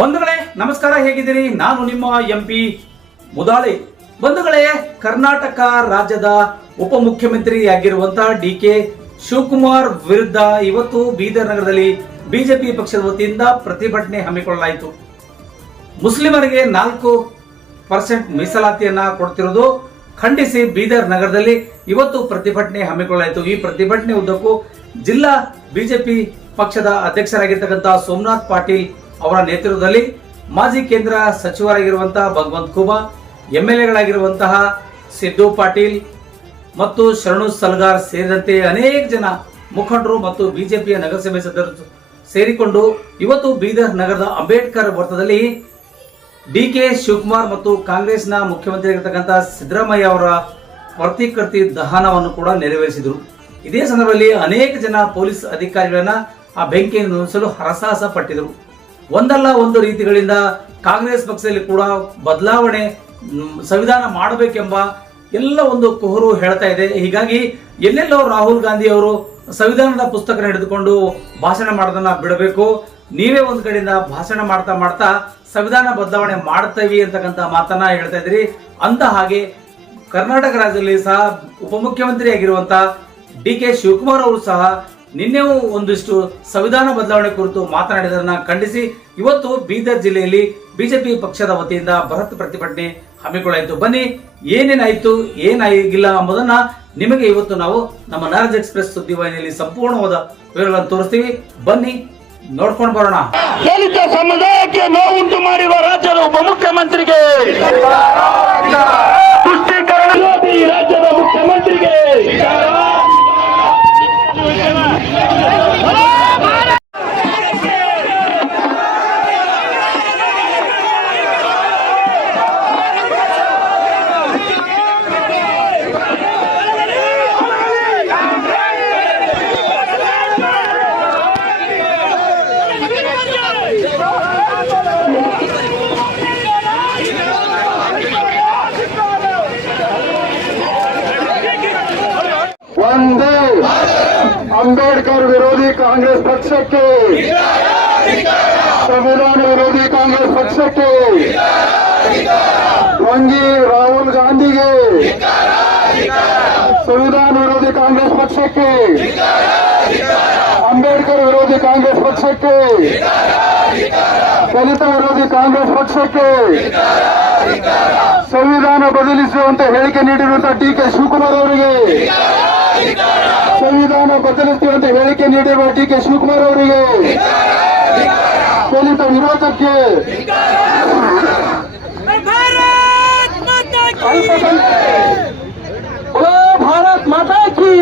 ಬಂಧುಗಳೇ ನಮಸ್ಕಾರ, ಹೇಗಿದ್ದೀರಿ? ನಾನು ನಿಮ್ಮ ಎಂಪಿ ಮುದಾಳಿ. ಬಂಧುಗಳೇ, ಕರ್ನಾಟಕ ರಾಜ್ಯದ ಉಪಮುಖ್ಯಮಂತ್ರಿಯಾಗಿರುವಂತಹ ಡಿ.ಕೆ. ಶಿವಕುಮಾರ್ ವಿರುದ್ಧ ಇವತ್ತು ಬೀದರ್ ನಗರದಲ್ಲಿ ಬಿಜೆಪಿ ಪಕ್ಷದ ವತಿಯಿಂದ ಪ್ರತಿಭಟನೆ ಹಮ್ಮಿಕೊಳ್ಳಲಾಯಿತು. ಮುಸ್ಲಿಮರಿಗೆ 4% ಮೀಸಲಾತಿಯನ್ನ ಕೊಡ್ತಿರೋದು ಖಂಡಿಸಿ ಬೀದರ್ ನಗರದಲ್ಲಿ ಇವತ್ತು ಪ್ರತಿಭಟನೆ ಹಮ್ಮಿಕೊಳ್ಳಲಾಯಿತು. ಈ ಪ್ರತಿಭಟನೆ ಉದ್ದಕ್ಕೂ ಜಿಲ್ಲಾ ಬಿಜೆಪಿ ಪಕ್ಷದ ಅಧ್ಯಕ್ಷರಾಗಿರ್ತಕ್ಕಂತಹ ಸೋಮನಾಥ್ ಪಾಟೀಲ್ ಅವರ ನೇತೃತ್ವದಲ್ಲಿ ಮಾಜಿ ಕೇಂದ್ರ ಸಚಿವರಾಗಿರುವಂತಹ ಭಗವಂತ ಖೂಬಾ, ಎಂಎಲ್ಎಗಳಾಗಿರುವಂತಹ ಸಿದ್ದು ಪಾಟೀಲ್ ಮತ್ತು ಶರಣು ಸಲ್ಗಾರ್ ಸೇರಿದಂತೆ ಅನೇಕ ಜನ ಮುಖಂಡರು ಮತ್ತು ಬಿಜೆಪಿಯ ನಗರಸಭೆ ಸದಸ್ಯರು ಸೇರಿಕೊಂಡು ಇವತ್ತು ಬೀದರ್ ನಗರದ ಅಂಬೇಡ್ಕರ್ ವೃತ್ತದಲ್ಲಿ ಡಿ.ಕೆ. ಶಿವಕುಮಾರ್ ಮತ್ತು ಕಾಂಗ್ರೆಸ್ನ ಮುಖ್ಯಮಂತ್ರಿ ಆಗಿರ್ತಕ್ಕಂತಹ ಸಿದ್ದರಾಮಯ್ಯ ಅವರ ಪ್ರತಿಕೃತಿ ದಹನವನ್ನು ಕೂಡ ನೆರವೇರಿಸಿದರು. ಇದೇ ಸಂದರ್ಭದಲ್ಲಿ ಅನೇಕ ಜನ ಪೊಲೀಸ್ ಅಧಿಕಾರಿಗಳನ್ನ ಆ ಬೆಂಕಿಯನ್ನು ನುಡಿಸಲು ಹರಸಾಹಸ ಪಟ್ಟಿದರು. ಒಂದಲ್ಲ ಒಂದು ರೀತಿಗಳಿಂದ ಕಾಂಗ್ರೆಸ್ ಪಕ್ಷದಲ್ಲಿ ಕೂಡ ಬದಲಾವಣೆ, ಸಂವಿಧಾನ ಮಾಡಬೇಕೆಂಬ ಎಲ್ಲ ಒಂದು ಕುಹುರು ಹೇಳ್ತಾ ಇದೆ. ಹೀಗಾಗಿ ಎಲ್ಲೆಲ್ಲೋ ರಾಹುಲ್ ಗಾಂಧಿ ಅವರು ಸಂವಿಧಾನದ ಪುಸ್ತಕ ಹಿಡಿದುಕೊಂಡು ಭಾಷಣ ಮಾಡೋದನ್ನ ಬಿಡಬೇಕು, ನೀವೇ ಒಂದ್ ಕಡೆಯಿಂದ ಭಾಷಣ ಮಾಡ್ತಾ ಮಾಡ್ತಾ ಸಂವಿಧಾನ ಬದಲಾವಣೆ ಮಾಡ್ತೇವೆ ಅಂತಕ್ಕಂಥ ಮಾತನ್ನ ಹೇಳ್ತಾ ಇದ್ರಿ. ಅಂತ ಹಾಗೆ ಕರ್ನಾಟಕ ರಾಜ್ಯದಲ್ಲಿ ಸಹ ಉಪಮುಖ್ಯಮಂತ್ರಿ ಆಗಿರುವಂತಹ ಡಿ.ಕೆ. ಶಿವಕುಮಾರ್ ಅವರು ಸಹ ನಿನ್ನೆವೂ ಒಂದಿಷ್ಟು ಸಂವಿಧಾನ ಬದಲಾವಣೆ ಕುರಿತು ಮಾತನಾಡಿದರನ್ನ ಖಂಡಿಸಿ ಇವತ್ತು ಬೀದರ್ ಜಿಲ್ಲೆಯಲ್ಲಿ ಬಿಜೆಪಿ ಪಕ್ಷದ ವತಿಯಿಂದ ಬೃಹತ್ ಪ್ರತಿಭಟನೆ ಹಮ್ಮಿಕೊಳ್ಳಾಯಿತು. ಬನ್ನಿ, ಏನೇನಾಯ್ತು, ಏನಾಗಿಲ್ಲ ಎಂಬುದನ್ನ ನಿಮಗೆ ಇವತ್ತು ನಾವು ನಮ್ಮ ನಾರಾಜ್ ಎಕ್ಸ್ಪ್ರೆಸ್ ಸುದ್ದಿವಾಹಿನಿಯಲ್ಲಿ ಸಂಪೂರ್ಣವಾದ ವಿವರಗಳನ್ನು ತೋರಿಸ್ತೀವಿ. ಬನ್ನಿ ನೋಡ್ಕೊಂಡು ಬರೋಣ. ದಲಿತ ಸಮುದಾಯಕ್ಕೆ ನೋವುಂಟು ಮಾಡಿರುವ ರಾಜ್ಯದ ಉಪಮುಖ್ಯಮಂತ್ರಿಗೆ, ತುಷ್ಟೀಕರಣ ವಿರೋಧಿ ರಾಜ್ಯದ ಮುಖ್ಯಮಂತ್ರಿಗೆ ಒಂದೇ ಅಂಬೇಡ್ಕರ್ ವಿರೋಧಿ ಕಾಂಗ್ರೆಸ್ ಪಕ್ಷಕ್ಕೆ, ಸಂವಿಧಾನ ವಿರೋಧಿ ಕಾಂಗ್ರೆಸ್ ಪಕ್ಷಕ್ಕೆ, ವಂಗಿ ರಾಹುಲ್ ಗಾಂಧಿಗೆ, ಸಂವಿಧಾನ ವಿರೋಧಿ ಕಾಂಗ್ರೆಸ್ ಪಕ್ಷಕ್ಕೆ, ಅಂಬೇಡ್ಕರ್ ವಿರೋಧಿ ಕಾಂಗ್ರೆಸ್ ಪಕ್ಷಕ್ಕೆ, ದಲಿತ ವಿರೋಧಿ ಕಾಂಗ್ರೆಸ್ ಪಕ್ಷಕ್ಕೆ, ಸಂವಿಧಾನ ಬದಲಿಸುವಂತೆ ಹೇಳಿಕೆ ನೀಡಿರುವಂತಹ ಡಿ.ಕೆ. ಶಿವಕುಮಾರ್ ಅವರಿಗೆ, ಸಂವಿಧಾನ ಬದಲಿಸುವಂತೆ ಹೇಳಿಕೆ ನೀಡಿರುವ ಡಿ.ಕೆ. ಶಿವಕುಮಾರ್ ಅವರಿಗೆ, ದಲಿತ ವಿರೋಧಕ್ಕೆ, ಭಾರತ್ ಮಾತಾ ಕಿ,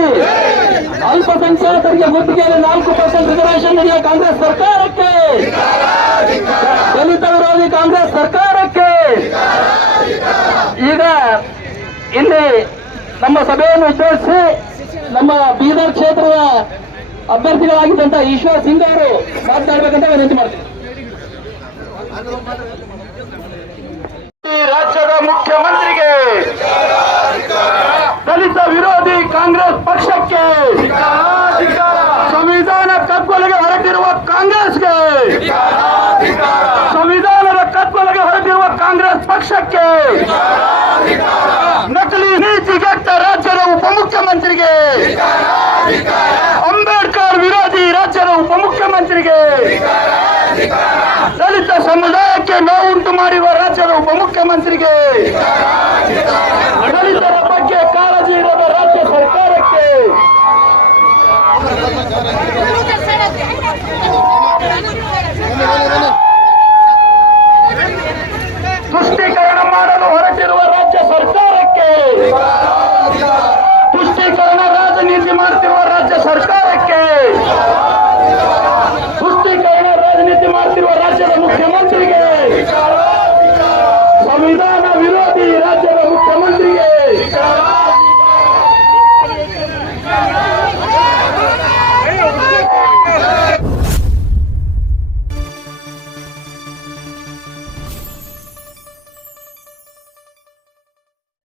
ಅಲ್ಪಸಂಖ್ಯಾತರಿಗೆ ಗುತ್ತಿಗೆಯಲ್ಲಿ 4% ರಿಸರ್ವೇಶನ್ ನೀಡಿದ ಕಾಂಗ್ರೆಸ್ ಸರ್ಕಾರಕ್ಕೆ, ದಲಿತ ವಿರೋಧಿ ಕಾಂಗ್ರೆಸ್ ಸರ್ಕಾರಕ್ಕೆ. ಈಗ ಇಲ್ಲಿ ನಮ್ಮ ಸಭೆಯನ್ನು ಉದ್ದೇಶಿಸಿ ನಮ್ಮ ಬೀದರ್ ಕ್ಷೇತ್ರದ ಅಭ್ಯರ್ಥಿಗಳಾಗಿದ್ದಂತ ಈಶ್ವರ್ ಸಿಂಗ್ ಅವರು ಮಾತನಾಡಬೇಕಂತ ವಿನಂತಿ ಮಾಡ್ತೀನಿ. ರಾಜ್ಯದ ಮುಖ್ಯಮಂತ್ರಿಗೆ, ದಲಿತ ವಿರೋಧಿ ಕಾಂಗ್ರೆಸ್ ಪಕ್ಷಕ್ಕೆ, ಸಂವಿಧಾನ ಕಗ್ಗೊಲೆಗೆ ಹೊರಟಿರುವ ಕಾಂಗ್ರೆಸ್ಗೆ, ಸಂವಿಧಾನದ ಕಗ್ಗೊಲೆಗೆ ಹೊರಟಿರುವ ಕಾಂಗ್ರೆಸ್ ಪಕ್ಷಕ್ಕೆ, ನಕಲಿ ನೀತಿಗೆಟ್ಟ ರಾಜ್ಯದ ಉಪಮುಖ್ಯಮಂತ್ರಿಗೆ, ಅಂಬೇಡ್ಕರ್ ವಿರೋಧಿ ರಾಜ್ಯದ ಉಪಮುಖ್ಯಮಂತ್ರಿಗೆ, ದಲಿತ ಸಮುದಾಯಕ್ಕೆ ನೋವುಂಟು ಮಾಡಿರುವ ರಾಜ್ಯದ ಉಪಮುಖ್ಯಮಂತ್ರಿಗೆ, ದಲಿತ